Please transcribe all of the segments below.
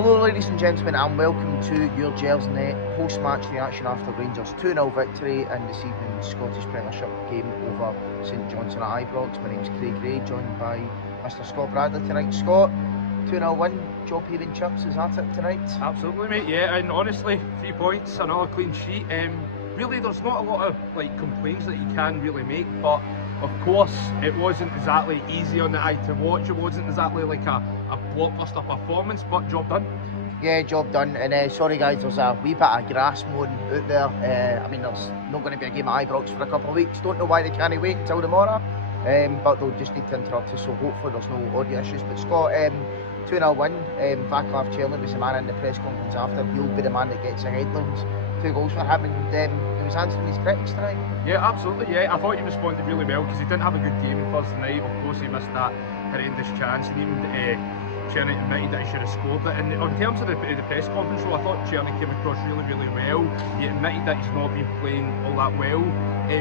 Hello ladies and gentlemen, and welcome to your Gersnet post-match reaction after Rangers 2-0 victory in this evening's Scottish Premiership game over St Johnstone at Ibrox. My name's Craig Gray, joined by Mr Scott Bradley tonight. Scott, 2-0 win, job here in chips, is that it tonight? Absolutely mate, yeah, and honestly, 3 points, another clean sheet. Really there's not a lot of complaints that you can really make, but of course it wasn't exactly easy on the eye to watch. It wasn't exactly like a blockbuster performance, but job done. Yeah, job done. And sorry guys, there's a wee bit of grass mowing out there. I mean, there's not going to be a game at Ibrox for a couple of weeks. Don't know why they can't wait until tomorrow, but they'll just need to interrupt us, so hopefully there's no audio issues. But Scott, 2-0 win. Vaclav Cherny was the man in the press conference after. He'll be the man that gets the headlines. 2 goals for him, and he was answering his critics tonight. Yeah, absolutely, yeah. I thought he responded really well because he didn't have a good game on Thursday night. Of course, he missed that horrendous chance, and even Cherny admitted that he should have scored it. And in terms of the press conference, I thought Cherny came across really well. He admitted that he's not been playing all that well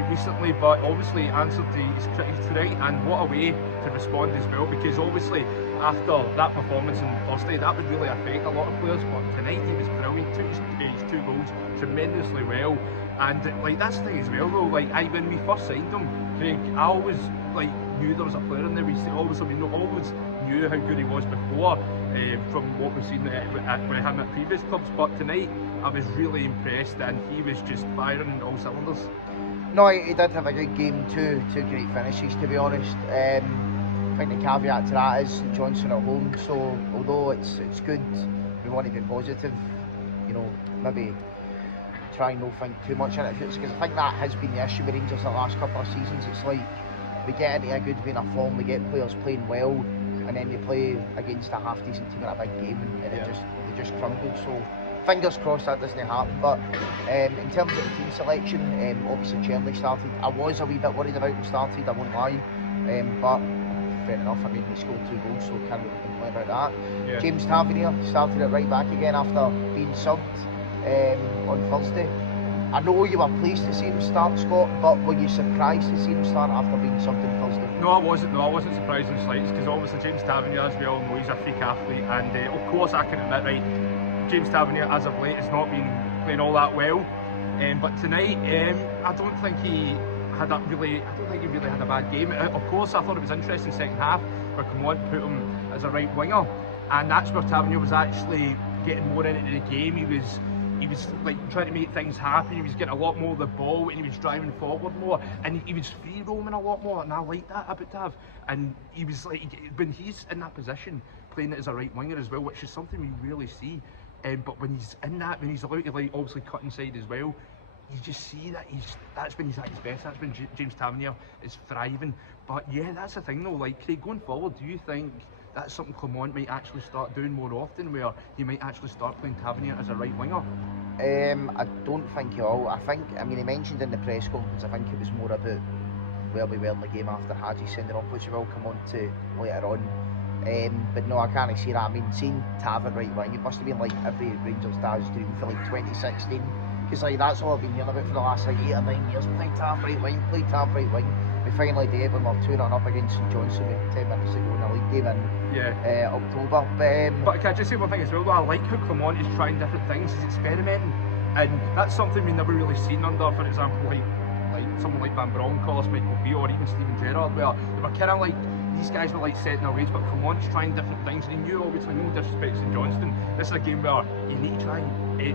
recently, but obviously answered his critics tonight, and what a way to respond as well, because obviously after that performance on Thursday, that would really affect a lot of players, but tonight he was brilliant, took his 2 goals tremendously well. And that's the thing as well though, when we first signed him, Craig, I always knew there was a player in there. We always knew how good he was before, from what we've seen with him at previous clubs, but tonight I was really impressed, and he was just firing on all cylinders. No, he did have a good game, two great finishes to be honest. I think the caveat to that is St Johnstone at home, so although it's good, we want to be positive, you know, maybe try and not think too much in it, because I think that has been the issue with Rangers the last couple of seasons. It's like we get into a good vein of form, we get players playing well, and then they play against a half decent team in a big game, and they just crumble. So fingers crossed that doesn't happen. But in terms of the team selection, obviously Cherny started. I was a wee bit worried about him started, I won't lie, but fair enough. I mean, he scored 2 goals, so can't really complain about that. Yeah. James Tavernier started at right back again after being subbed on Thursday. I know you were pleased to see him start, Scott, but were you surprised to see him start after being subbed on Thursday? No, I wasn't surprised in the slightest, because obviously James Tavernier, as we all know, he's a freak athlete, and of course I can admit, James Tavernier as of late has not been playing all that well, but tonight I don't think he really had a bad game. Of course, I thought it was interesting second half where Command put him as a right winger, and that's where Tavernier was actually getting more into the game. He was trying to make things happen. He was getting a lot more of the ball, and he was driving forward more, and he was free roaming a lot more, and I like that about Tav. And he was when he's in that position, playing it as a right winger as well, which is something we really see. But when he's in that, when he's allowed to obviously cut inside as well, you just see that that's when he's at his best. That's when James Tavernier is thriving. But yeah, that's the thing though. Craig, going forward, do you think that's something Clement might actually start doing more often, where he might actually start playing Tavernier as a right winger? I don't think he will. I mean, he mentioned in the press conference, I think it was more about where we were in the game after Hadji sending off, which we will come on to later on. But no, I can't see that. I mean, seeing Tav right wing, it must have been every Rangers dad's dream for 2016. Because that's all I've been hearing about for the last 8 or 9 years. Play Tav right wing, play Tav right wing. We finally did when we were 2-0 up against St Johnstone 10 minutes ago in the league game in October. But can I just say one thing as well though? I like how Clement is trying different things, he's experimenting. And that's something we've never really seen under, for example, someone like Van Bronckhorst, Michael B, or even Steven Gerrard, where they were kind of these guys were setting their ways, but Clement's trying different things, and he knew, obviously, no disrespect to Johnstone, this is a game where you need to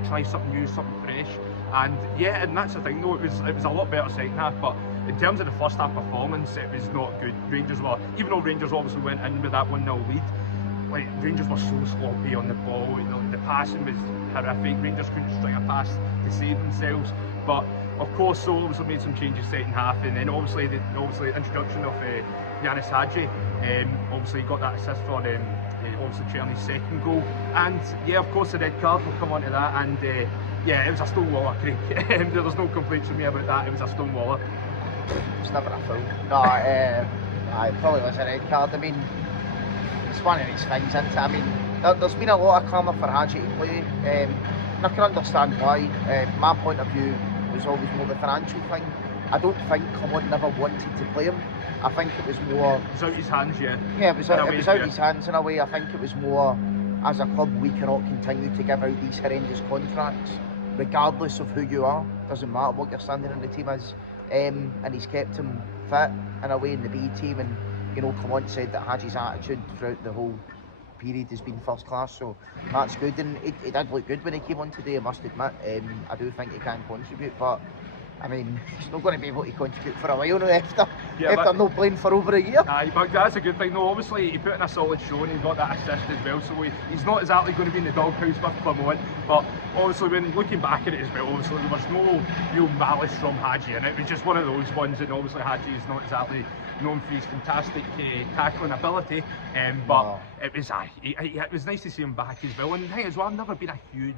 try something new, something fresh. And yeah, and that's the thing though, it was a lot better second half, but in terms of the first half performance, it was not good. Even though Rangers obviously went in with that 1-0 lead, Rangers were so sloppy on the ball, the passing was horrific. Rangers couldn't strike a pass to save themselves, but of course, so obviously made some changes second half, and then obviously the introduction of Yanis Hadji, obviously got that assist for obviously Cherny's second goal, and yeah, of course the red card, will come on to that, and yeah, it was a stonewaller, Craig. There's no complaints from me about that. It was a stonewaller. It's never a foul. No, it probably was a red card. I mean, it's one of these things, isn't it? I mean, there's been a lot of clamour for Hadji to play, and I can understand why. My point of view was always more the financial thing. I don't think Clement never wanted to play him. I think it was more... It was out his hands, yeah. Yeah, it was out his hands in a way. I think it was more as a club, we cannot continue to give out these horrendous contracts, regardless of who you are. Doesn't matter what your standing in the team is. And he's kept him fit in a way in the B team, and Clement said that Haji's attitude throughout the whole period has been first class, so that's good. And he did look good when he came on today, I must admit. I do think he can contribute, but I mean, he's not going to be able to contribute for a while now after not playing for over a year. But that's a good thing. No, obviously he put in a solid show and he got that assist as well, so he's not exactly going to be in the doghouse with Clement, but obviously when looking back at it as well, obviously there was no real malice from Haji, and it was just one of those ones, and obviously Haji is not exactly known for his fantastic tackling ability, but it was nice to see him back as well. And the thing is, well, I've never been a huge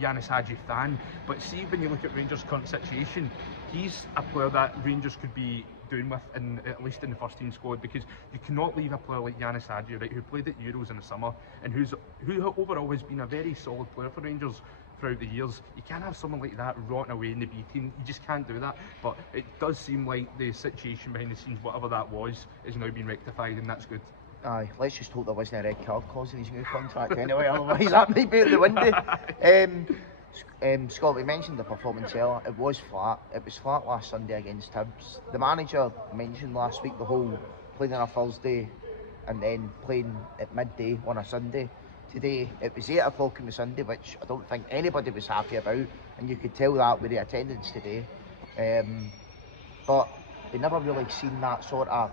Yanis Hadji fan, but see, when you look at Rangers' current situation, he's a player that Rangers could be doing with, at least in the first team squad, because you cannot leave a player like Yanis Hadji, right, who played at Euros in the summer and who overall has been a very solid player for Rangers throughout the years. You can't have someone like that rotting away in the B team. You just can't do that. But it does seem like the situation behind the scenes, whatever that was, is now being rectified, and that's good. Aye, let's just hope there wasn't a red card clause in his new contract anyway, otherwise that might be out the window. Scott, we mentioned the performance earlier. It was flat. It was flat last Sunday against Hibs. The manager mentioned last week the whole playing on a Thursday and then playing at midday on a Sunday. Today it was 8 o'clock on the Sunday, which I don't think anybody was happy about, and you could tell that with the attendance today. But we never really seen that sort of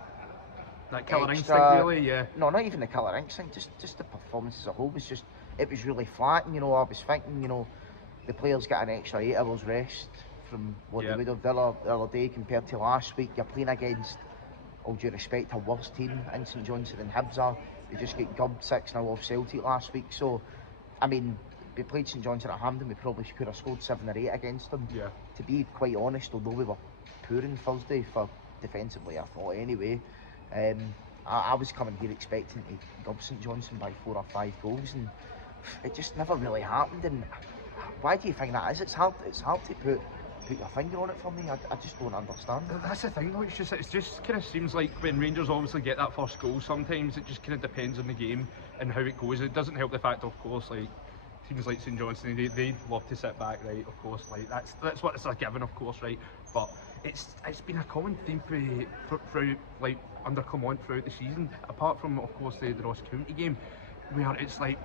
that killer instinct, really, yeah. No, not even the killer instinct, just the performance as a whole was just, it was really flat. And I was thinking, the players get an extra 8 hours rest from what they would have the other day compared to last week. You're playing against, all due respect, a worse team in St Johnstone than Hibs are. They just get gubbed 6-0 off Celtic last week. So, I mean, we played St Johnstone at Hampden, we probably could have scored 7 or 8 against them. Yeah. To be quite honest, although we were poor on Thursday for defensively, I thought anyway, I was coming here expecting to gub St Johnstone by 4 or 5 goals, and it just never really happened. And why do you think that is? It's hard to put your finger on it for me. I just don't understand. That's the thing though, it just kind of seems like when Rangers obviously get that first goal, sometimes it just kind of depends on the game and how it goes. It doesn't help the fact, of course, like teams like St Johnstone, they'd love to sit back, right, of course, like that's what it's a given, of course, right, but it's been a common theme through like under Clement throughout the season, apart from, of course, the Ross County game, where it's like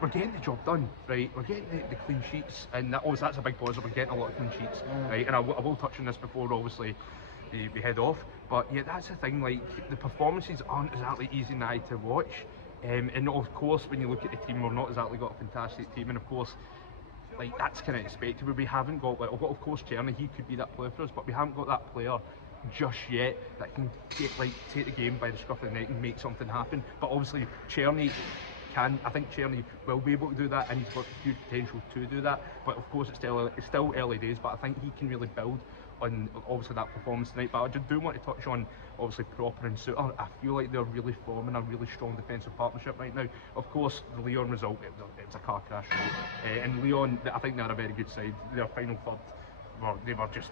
we're getting the job done, right? We're getting the clean sheets, and that's a big positive. We're getting a lot of clean sheets, right? And I will touch on this before, obviously, we head off. But yeah, that's the thing. Like the performances aren't exactly easy now to watch, and of course, when you look at the team, we've not exactly got a fantastic team, and of course, like that's kind of expected. We haven't got of course, Czerny, he could be that player for us, but we haven't got that player just yet that can take the game by the scruff of the neck and make something happen. But obviously, I think Czerny will be able to do that, and he's got huge potential to do that. But of course, it's still early days. But I think he can really build on obviously that performance tonight. But I just do want to touch on obviously Proper and Suter. I feel like they're really forming a really strong defensive partnership right now. Of course, the Leon result, it was a car crash, and Leon, I think they're a very good side. Their final third, they were just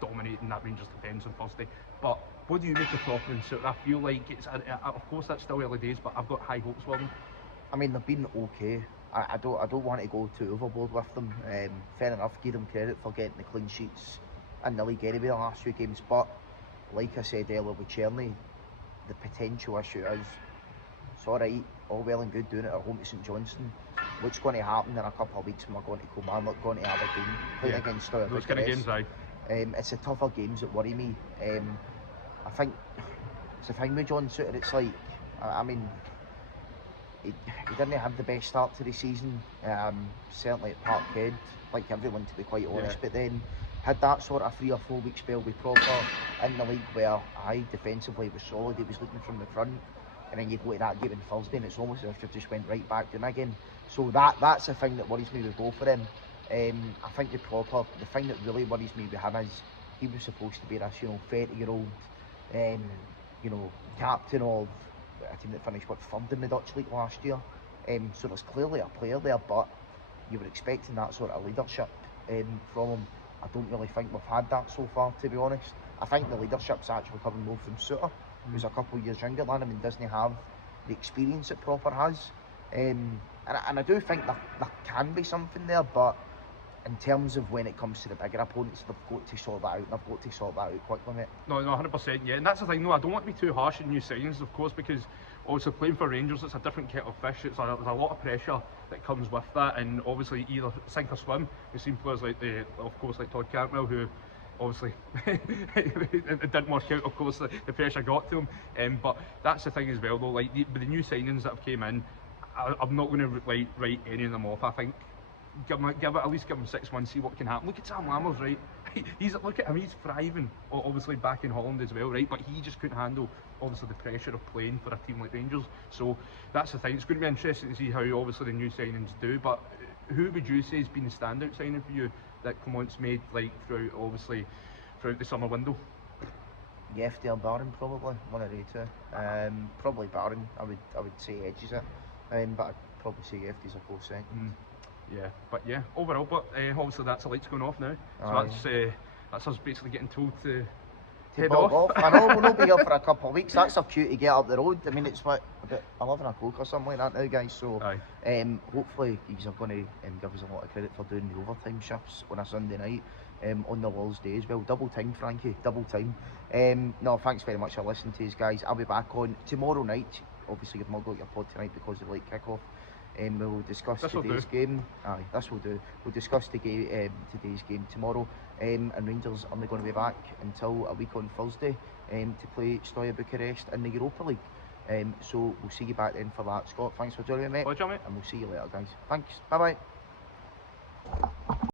dominating that Rangers defence on Thursday. But what do you make of Proper and Suter? I feel like it's, of course, that's still early days, but I've got high hopes for them. I mean, they've been okay. I don't want to go too overboard with them. Fair enough, give them credit for getting the clean sheets in the league anyway the last few games. But like I said earlier with Czerny, the potential issue is, it's alright, all well and good doing it at home to St Johnstone. What's going to happen in a couple of weeks when we're going to Kilmarnock, going to Aberdeen, playing against those kind of games, right? It's the tougher games that worry me. I think it's the thing with John Suter, it's like, I mean, he didn't have the best start to the season, certainly at Parkhead, like everyone to be quite honest, but then had that sort of 3 or 4 week spell with Proper in the league where defensively was solid, he was looking from the front, and then you go to that game on Thursday and it's almost as if you've just went right back down again. So that's the thing that worries me with both of them. I think the Proper, the thing that really worries me with him is he was supposed to be this 30-year-old captain of a team that finished third in the Dutch league last year. So there's clearly a player there, but you were expecting that sort of leadership from him. I don't really think we've had that so far, to be honest. I think the leadership's actually coming more from Suter, who's a couple of years younger than him and doesn't have the experience that Proper has. And I do think there can be something there, but in terms of when it comes to the bigger opponents, they've got to sort that out. They've got to sort that out quickly, mate. No, 100%, yeah. And that's the thing, no, I don't want to be too harsh on new signings, of course, because obviously playing for Rangers, it's a different kettle of fish. There's a lot of pressure that comes with that, and obviously either sink or swim. We've seen players like, of course, like Todd Cantwell, who obviously it didn't work out, of course, the pressure got to him. But that's the thing as well, though, like with the new signings that have came in, I'm not going to write any of them off. I think at least give him 6 months, see what can happen. Look at Sam Lammers, right? Look at him, he's thriving, obviously back in Holland as well, right? But he just couldn't handle obviously the pressure of playing for a team like Rangers. So that's the thing. It's going to be interesting to see how obviously the new signings do. But who would you say has been the standout signing for you that Clemont's made, like throughout the summer window? Yefty or Barron, probably one of the two. Probably Barron. I would say edges it, but I'd probably say Yefty's a close second. Yeah, but yeah, overall, but obviously that's the lights going off now, so that's us basically getting told to head off. I know we'll not be here for a couple of weeks. That's our cue to get up the road. I mean, it's what, about 11 o'clock or something like that now, guys. So hopefully you are going to give us a lot of credit for doing the overtime shifts on a Sunday night on the Lord's Day as well. Double time, Frankie, double time. No, thanks very much for listening to us, guys. I'll be back on tomorrow night. Obviously you've not got your pod tonight because of the late kick-off. We'll discuss today's game. This will do. We'll discuss today's game tomorrow. And Rangers are only going to be back until a week on Thursday to play Steaua Bucharest in the Europa League. So we'll see you back then for that. Scott, thanks for joining me, mate. Pleasure, mate. And we'll see you later, guys. Thanks. Bye bye.